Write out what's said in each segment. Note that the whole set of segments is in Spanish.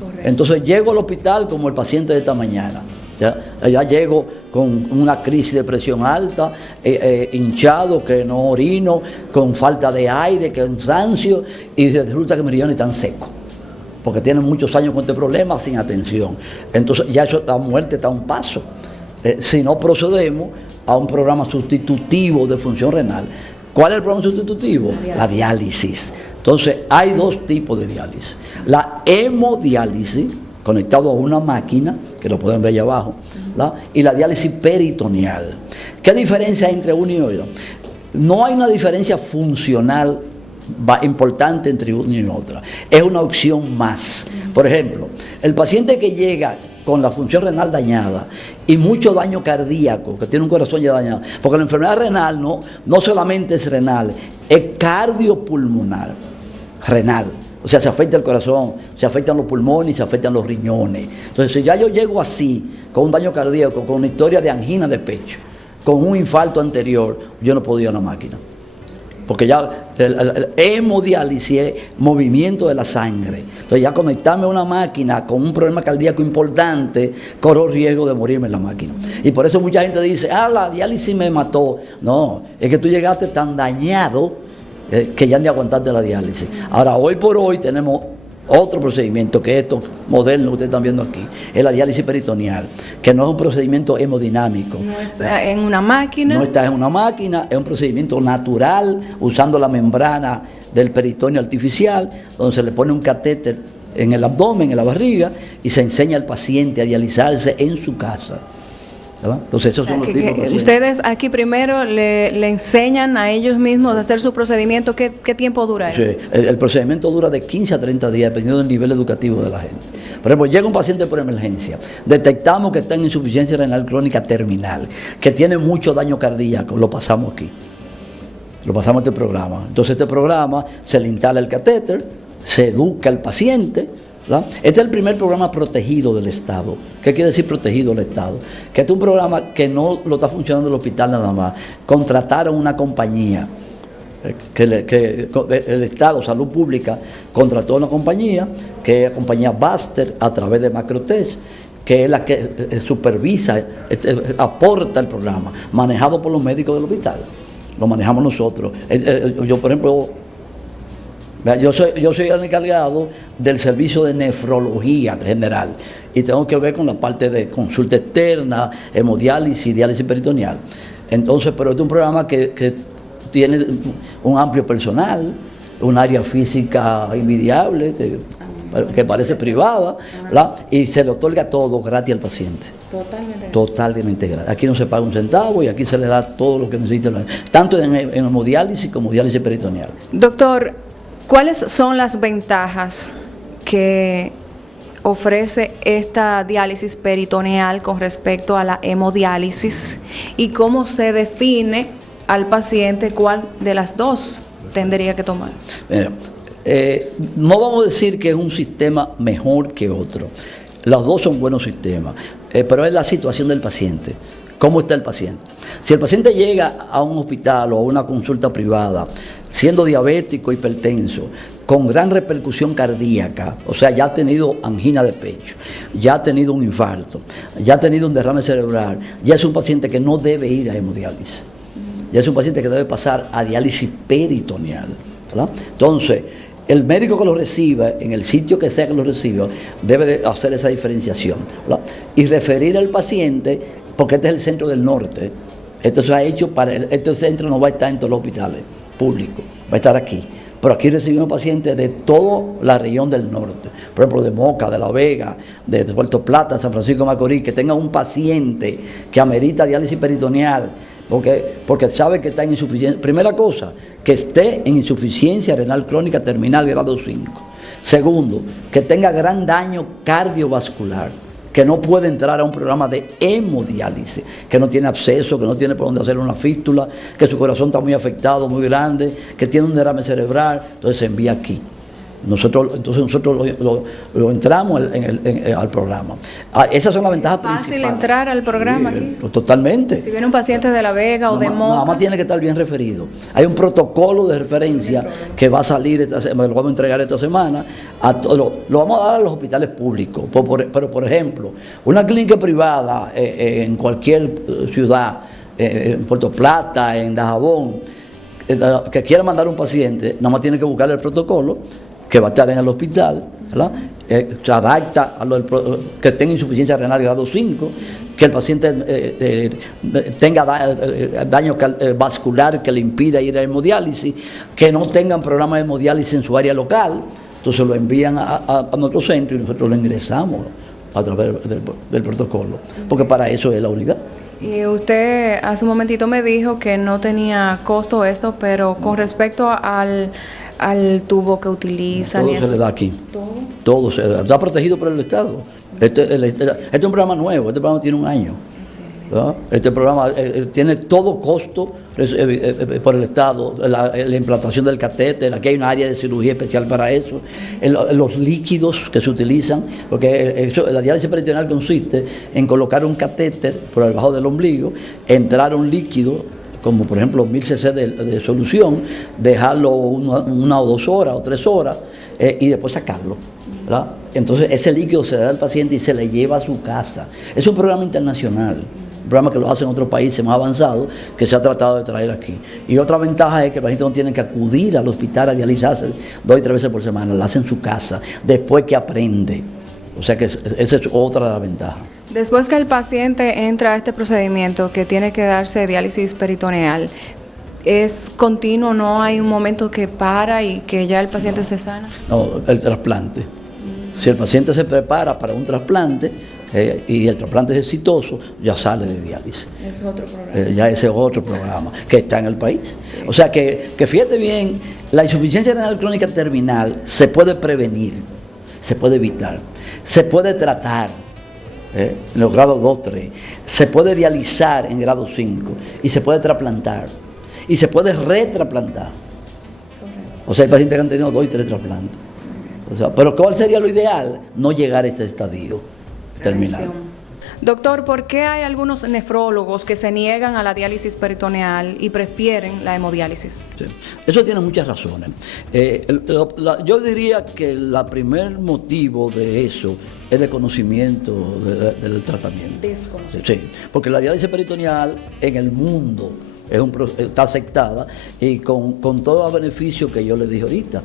Correcto. Entonces llego al hospital como el paciente de esta mañana. Ya llego con una crisis de presión alta, hinchado, que no orino, con falta de aire, cansancio, y resulta que mis riñones están secos, porque tienen muchos años con este problema sin atención. Entonces ya eso, la muerte está a un paso. Si no procedemos a un programa sustitutivo de función renal. ¿Cuál es el programa sustitutivo? La diálisis. Entonces hay dos tipos de diálisis. La hemodiálisis, conectado a una máquina, que lo pueden ver allá abajo, ¿la? Y la diálisis peritoneal. ¿Qué diferencia hay entre uno y otro? No hay una diferencia funcional importante entre una y otra. Es una opción más. Por ejemplo, el paciente que llega con la función renal dañada y mucho daño cardíaco, que tiene un corazón ya dañado, porque la enfermedad renal no solamente es renal, es cardiopulmonar, renal. O sea, se afecta el corazón, se afectan los pulmones y se afectan los riñones. Entonces, si ya yo llego así, con un daño cardíaco, con una historia de angina de pecho, con un infarto anterior, yo no puedo ir a una máquina. Porque ya el hemodiálisis es movimiento de la sangre. Entonces, ya conectarme a una máquina con un problema cardíaco importante, corro riesgo de morirme en la máquina. Y por eso mucha gente dice, la diálisis me mató. No, es que tú llegaste tan dañado que ya ni aguantaste la diálisis. Ahora, hoy por hoy tenemos otro procedimiento, que estos modernos que ustedes están viendo aquí, es la diálisis peritoneal, que no es un procedimiento hemodinámico. No está en una máquina. No está en una máquina, es un procedimiento natural, usando la membrana del peritoneo artificial, donde se le pone un catéter en el abdomen, en la barriga, y se enseña al paciente a dializarse en su casa. ¿Verdad? Entonces esos son los tipos de ustedes aquí primero le enseñan a ellos mismos a hacer su procedimiento. ¿Qué tiempo dura eso? Sí, el procedimiento dura de 15 a 30 días dependiendo del nivel educativo de la gente. Por ejemplo, llega un paciente por emergencia, detectamos que está en insuficiencia renal crónica terminal, que tiene mucho daño cardíaco, lo pasamos aquí, lo pasamos a este programa. Entonces este programa se le instala el catéter, se educa al paciente, ¿verdad? Este es el primer programa protegido del Estado. ¿Qué quiere decir protegido del Estado? Que este es un programa que no lo está funcionando el hospital nada más. Contrataron una compañía, que el Estado, Salud Pública, contrató una compañía, que es la compañía Baster, a través de Macrotech, que es la que supervisa, aporta el programa, manejado por los médicos del hospital. Lo manejamos nosotros. Yo, por ejemplo, yo soy el encargado del servicio de nefrología general y tengo que ver con la parte de consulta externa, hemodiálisis, diálisis peritoneal. Entonces, pero este es un programa que tiene un amplio personal, un área física invidiable, que parece privada, ¿verdad? Y se le otorga todo gratis al paciente. Totalmente gratis. Aquí no se paga un centavo y aquí se le da todo lo que necesita, tanto en hemodiálisis como diálisis peritoneal. Doctor, ¿cuáles son las ventajas que ofrece esta diálisis peritoneal con respecto a la hemodiálisis y cómo se define al paciente cuál de las dos tendría que tomar? Mira, no vamos a decir que es un sistema mejor que otro. Los dos son buenos sistemas, pero es la situación del paciente. ¿Cómo está el paciente? Si el paciente llega a un hospital o a una consulta privada siendo diabético, hipertenso, con gran repercusión cardíaca, o sea, ya ha tenido angina de pecho, ya ha tenido un infarto, ya ha tenido un derrame cerebral, ya es un paciente que no debe ir a hemodiálisis, ya es un paciente que debe pasar a diálisis peritoneal, ¿verdad? Entonces, el médico que lo reciba, en el sitio que sea que lo reciba, debe de hacer esa diferenciación, ¿verdad? Y referir al paciente, porque este es el centro del norte, esto se ha hecho para, este centro no va a estar en todos los hospitales públicos, va a estar aquí. Pero aquí recibimos pacientes de toda la región del norte, por ejemplo, de Moca, de La Vega, de Puerto Plata, San Francisco de Macorís, que tenga un paciente que amerita diálisis peritoneal, porque sabe que está en insuficiencia. Primera cosa, que esté en insuficiencia renal crónica terminal grado 5. Segundo, que tenga gran daño cardiovascular, que no puede entrar a un programa de hemodiálisis, que no tiene acceso, que no tiene por dónde hacer una fístula, que su corazón está muy afectado, muy grande, que tiene un derrame cerebral, entonces se envía aquí. Entonces nosotros lo entramos al programa. Esas son las ventajas principales. ¿Es fácil entrar al programa aquí? Totalmente. Si viene un paciente de La Vega o de Moca. Nada más tiene que estar bien referido. Hay un protocolo de referencia que va a salir, lo vamos a entregar esta semana. Lo vamos a dar a los hospitales públicos. Pero, por ejemplo, una clínica privada en cualquier ciudad, en Puerto Plata, en Dajabón, que quiera mandar un paciente, nada más tiene que buscar el protocolo que va a estar en el hospital, ¿verdad? Se adapta a que tenga insuficiencia renal grado 5, que el paciente tenga daño vascular que le impida ir a hemodiálisis, que no tengan programa de hemodiálisis en su área local. Entonces lo envían a nuestro centro y nosotros lo ingresamos a través del protocolo, porque para eso es la unidad. Y usted hace un momentito me dijo que no tenía costo esto, pero con respecto al tubo que utilizan. Todo se le da aquí. Todo se le da. Está protegido por el Estado. Este es un programa nuevo, este programa tiene un año. ¿Verdad? Este programa tiene todo costo por el Estado, la implantación del catéter, aquí hay una área de cirugía especial para eso, los líquidos que se utilizan, porque la diálisis peritoneal consiste en colocar un catéter por debajo del ombligo, entrar un líquido, como por ejemplo 1000 cc de solución, dejarlo una o 2 horas o 3 horas y después sacarlo, ¿verdad? Entonces ese líquido se le da al paciente y se le lleva a su casa. Es un programa internacional, un programa que lo hacen en otros países más avanzados, que se ha tratado de traer aquí. Y otra ventaja es que el paciente no tiene que acudir al hospital a dializarse 2 y 3 veces por semana, lo hace en su casa, después que aprende. O sea que esa es otra de las ventajas. Después que el paciente entra a este procedimiento que tiene que darse diálisis peritoneal, ¿es continuo? ¿No hay un momento que para y que ya el paciente se sana? No, el trasplante. Si el paciente se prepara para un trasplante y el trasplante es exitoso, ya sale de diálisis. Es otro programa. Ya ese es otro programa que está en el país. Sí. O sea que fíjate bien, la insuficiencia renal crónica terminal se puede prevenir, se puede evitar, se puede tratar. En los grados 2, 3, se puede dializar en grado 5 y se puede trasplantar y se puede retrasplantar. O sea, hay pacientes que han tenido 2 y 3 trasplantes. O sea, pero ¿cuál sería lo ideal? No llegar a este estadio terminal. Doctor, ¿por qué hay algunos nefrólogos que se niegan a la diálisis peritoneal y prefieren la hemodiálisis? Sí. Eso tiene muchas razones. Yo diría que el primer motivo de eso es de conocimiento del tratamiento. Sí, porque la diálisis peritoneal en el mundo está aceptada y con todos los beneficios que yo les dije ahorita.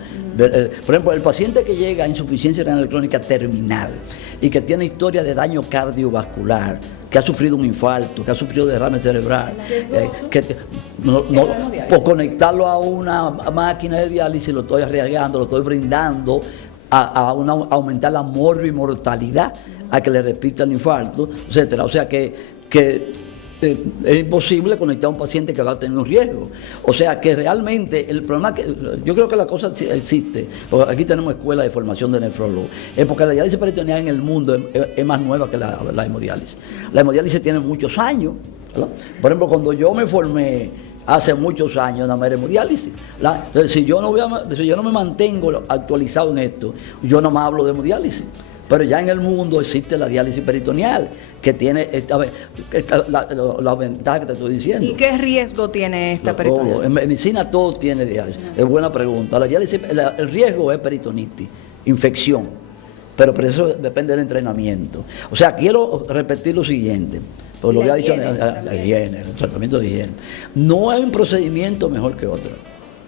Por ejemplo, el paciente que llega a insuficiencia renal crónica terminal y que tiene historia de daño cardiovascular, que ha sufrido un infarto, que ha sufrido derrame cerebral, por conectarlo a una máquina de diálisis, lo estoy arriesgando, lo estoy brindando a aumentar la morbimortalidad, a que le repita el infarto, etcétera. O sea que es imposible conectar a un paciente que va a tener un riesgo. O sea que realmente el problema, yo creo que la cosa existe, porque aquí tenemos escuela de formación de nefrólogos, es porque la diálisis peritoneal en el mundo es más nueva que la hemodiálisis. La hemodiálisis tiene muchos años, ¿verdad? Por ejemplo, cuando yo me formé hace muchos años en la hemodiálisis, entonces, si yo no me mantengo actualizado en esto, yo no más hablo de hemodiálisis. Pero ya en el mundo existe la diálisis peritoneal, que tiene la ventaja que te estoy diciendo. ¿Y qué riesgo tiene esta peritoneal? En medicina todo tiene diálisis. Es buena pregunta. La diálisis, el riesgo es peritonitis, infección, pero por eso depende del entrenamiento. O sea, quiero repetir lo siguiente, porque lo había dicho la higiene, el tratamiento de higiene. No hay un procedimiento mejor que otro.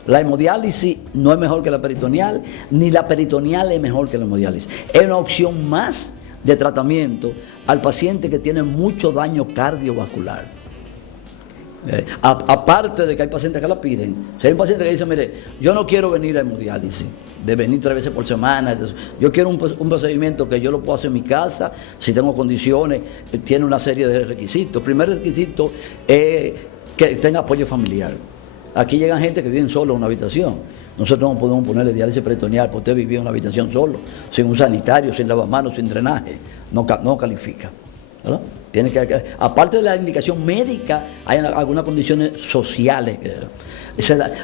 La hemodiálisis no es mejor que la peritoneal, ni la peritoneal es mejor que la hemodiálisis. Es una opción más de tratamiento al paciente que tiene mucho daño cardiovascular. Aparte de que hay pacientes que la piden. Si hay un paciente que dice, mire, yo no quiero venir a hemodiálisis, de venir 3 veces por semana, yo quiero un procedimiento que yo lo puedo hacer en mi casa, si tengo condiciones, tiene una serie de requisitos. El primer requisito es que tenga apoyo familiar. Aquí llegan gente que viven solo en una habitación. Nosotros no podemos ponerle diálisis peritoneal porque usted vivía en una habitación solo, sin un sanitario, sin lavamanos, sin drenaje. No califica. ¿verdad? Aparte de la indicación médica, hay algunas condiciones sociales.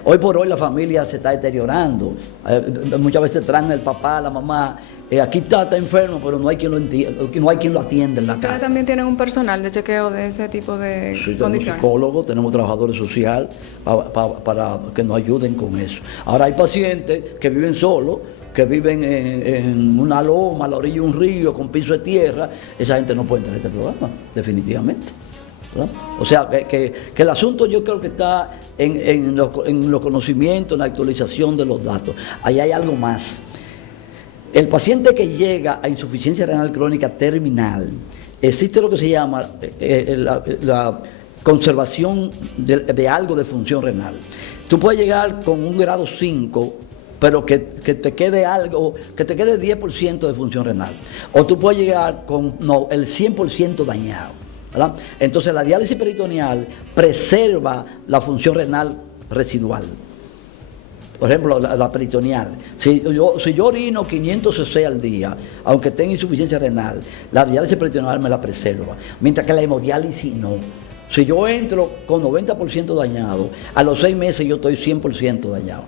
Hoy por hoy la familia se está deteriorando. Muchas veces traen el papá, la mamá. Aquí está enfermo, pero no hay quien lo entienda, no hay quien lo atienda en la casa. ¿Ustedes también tienen un personal de chequeo de ese tipo de sí, condiciones? Tenemos psicólogos, tenemos trabajadores sociales para que nos ayuden con eso. Ahora hay pacientes que viven solos, que viven en una loma, a la orilla de un río, con piso de tierra. Esa gente no puede entrar en este programa, definitivamente, ¿verdad? O sea, que el asunto yo creo que está en los conocimientos, en la actualización de los datos. Ahí hay algo más. El paciente que llega a insuficiencia renal crónica terminal, existe lo que se llama la conservación de algo de función renal. Tú puedes llegar con un grado 5, pero que te quede algo, que te quede 10% de función renal. O tú puedes llegar con el 100% dañado, ¿verdad? Entonces la diálisis peritoneal preserva la función renal residual. Por ejemplo, la peritoneal. Si yo orino 500 cc al día, aunque tenga insuficiencia renal, la diálisis peritoneal me la preserva, mientras que la hemodiálisis no. Si yo entro con 90% dañado, a los 6 meses yo estoy 100% dañado.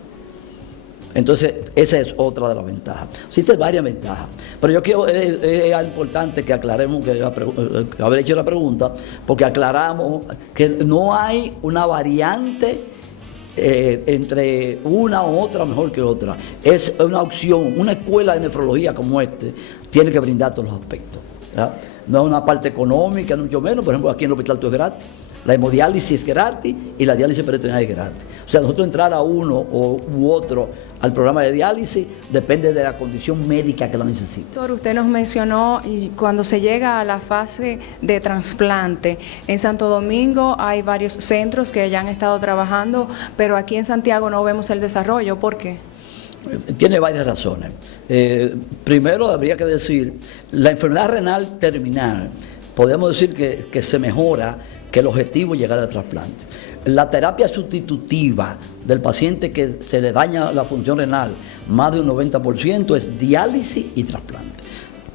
Entonces, esa es otra de las ventajas. Existen varias ventajas, pero yo quiero, es importante que aclaremos, que haber hecho la pregunta, porque aclaramos que no hay una variante entre una u otra mejor que otra. Es una opción. Una escuela de nefrología como tiene que brindar todos los aspectos, ¿verdad? No es una parte económica, mucho menos. Por ejemplo, aquí en el hospital todo es gratis. La hemodiálisis es gratis y la diálisis peritoneal es gratis. O sea, nosotros entrar a uno u otro al programa de diálisis depende de la condición médica que lo necesite. Doctor, usted nos mencionó cuando se llega a la fase de trasplante. En Santo Domingo hay varios centros que ya han estado trabajando, pero aquí en Santiago no vemos el desarrollo. ¿Por qué? Tiene varias razones. Primero, habría que decir, la enfermedad renal terminal, podemos decir que se mejora, que el objetivo es llegar al trasplante. La terapia sustitutiva del paciente que se le daña la función renal más de un 90% es diálisis y trasplante.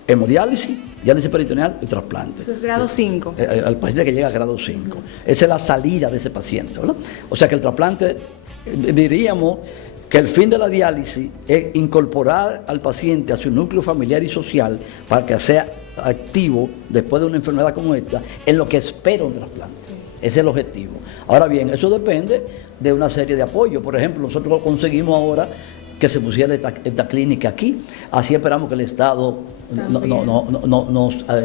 Hemodiálisis, diálisis peritoneal y trasplante. Eso es grado 5. Al paciente que llega a grado 5. Esa es la salida de ese paciente, ¿verdad? O sea que el trasplante, diríamos que el fin de la diálisis es incorporar al paciente a su núcleo familiar y social para que sea activo después de una enfermedad como esta, en lo que espera un trasplante. Ese es el objetivo. Ahora bien, eso depende de una serie de apoyos. Por ejemplo, nosotros conseguimos ahora que se pusiera esta clínica aquí. Así esperamos que el Estado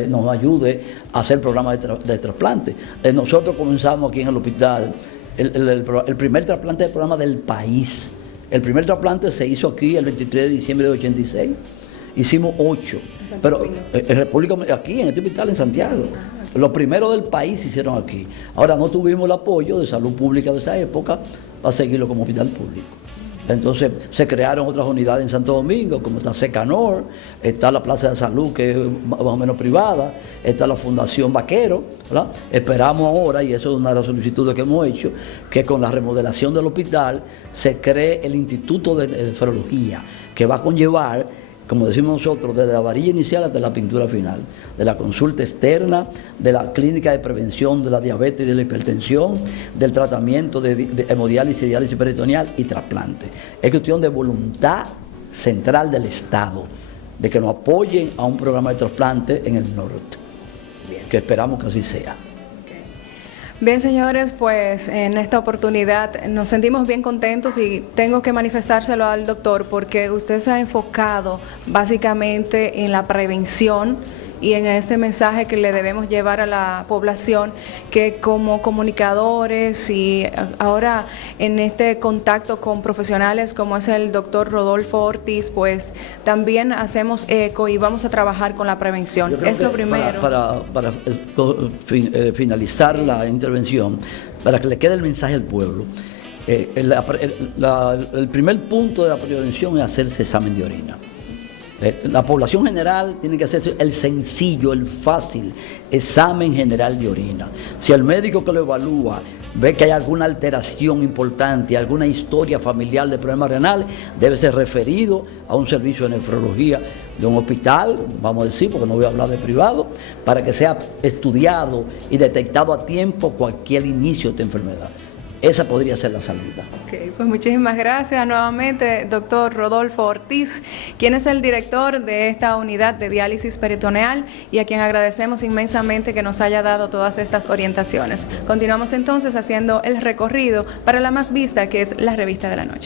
nos ayude a hacer programas de trasplante. Nosotros comenzamos aquí en el hospital el primer trasplante del programa del país. El primer trasplante se hizo aquí el 23 de diciembre de 86. Hicimos 8. Pero en República, aquí en este hospital en Santiago. Los primeros del país se hicieron aquí. Ahora no tuvimos el apoyo de salud pública de esa época para seguirlo como hospital público. Entonces se crearon otras unidades en Santo Domingo, como está Secanor, está la Plaza de Salud, que es más o menos privada, está la Fundación Vaquero, ¿verdad? Esperamos ahora, y eso es una de las solicitudes que hemos hecho, que con la remodelación del hospital se cree el Instituto de Nefrología, que va a conllevar, como decimos nosotros, desde la varilla inicial hasta la pintura final, de la consulta externa, de la clínica de prevención de la diabetes y de la hipertensión, del tratamiento de hemodiálisis, diálisis peritoneal y trasplante. Es cuestión de voluntad central del Estado, de que nos apoyen a un programa de trasplante en el norte, que esperamos que así sea. Bien, señores, pues en esta oportunidad nos sentimos bien contentos y tengo que manifestárselo al doctor porque usted se ha enfocado básicamente en la prevención y en este mensaje que le debemos llevar a la población, que como comunicadores y ahora en este contacto con profesionales como es el doctor Rodolfo Ortiz, pues también hacemos eco y vamos a trabajar con la prevención. Es lo primero. Para finalizar la intervención, para que le quede el mensaje al pueblo, el primer punto de la prevención es hacerse examen de orina. La población general tiene que hacerse el sencillo, el fácil examen general de orina. Si el médico que lo evalúa ve que hay alguna alteración importante, alguna historia familiar de problemas renales, debe ser referido a un servicio de nefrología de un hospital, vamos a decir, porque no voy a hablar de privado, para que sea estudiado y detectado a tiempo cualquier inicio de esta enfermedad. Esa podría ser la salida. Okay, pues muchísimas gracias nuevamente, doctor Rodolfo Ortiz, quien es el director de esta unidad de diálisis peritoneal y a quien agradecemos inmensamente que nos haya dado todas estas orientaciones. Continuamos entonces haciendo el recorrido para la más vista, que es la revista de la noche.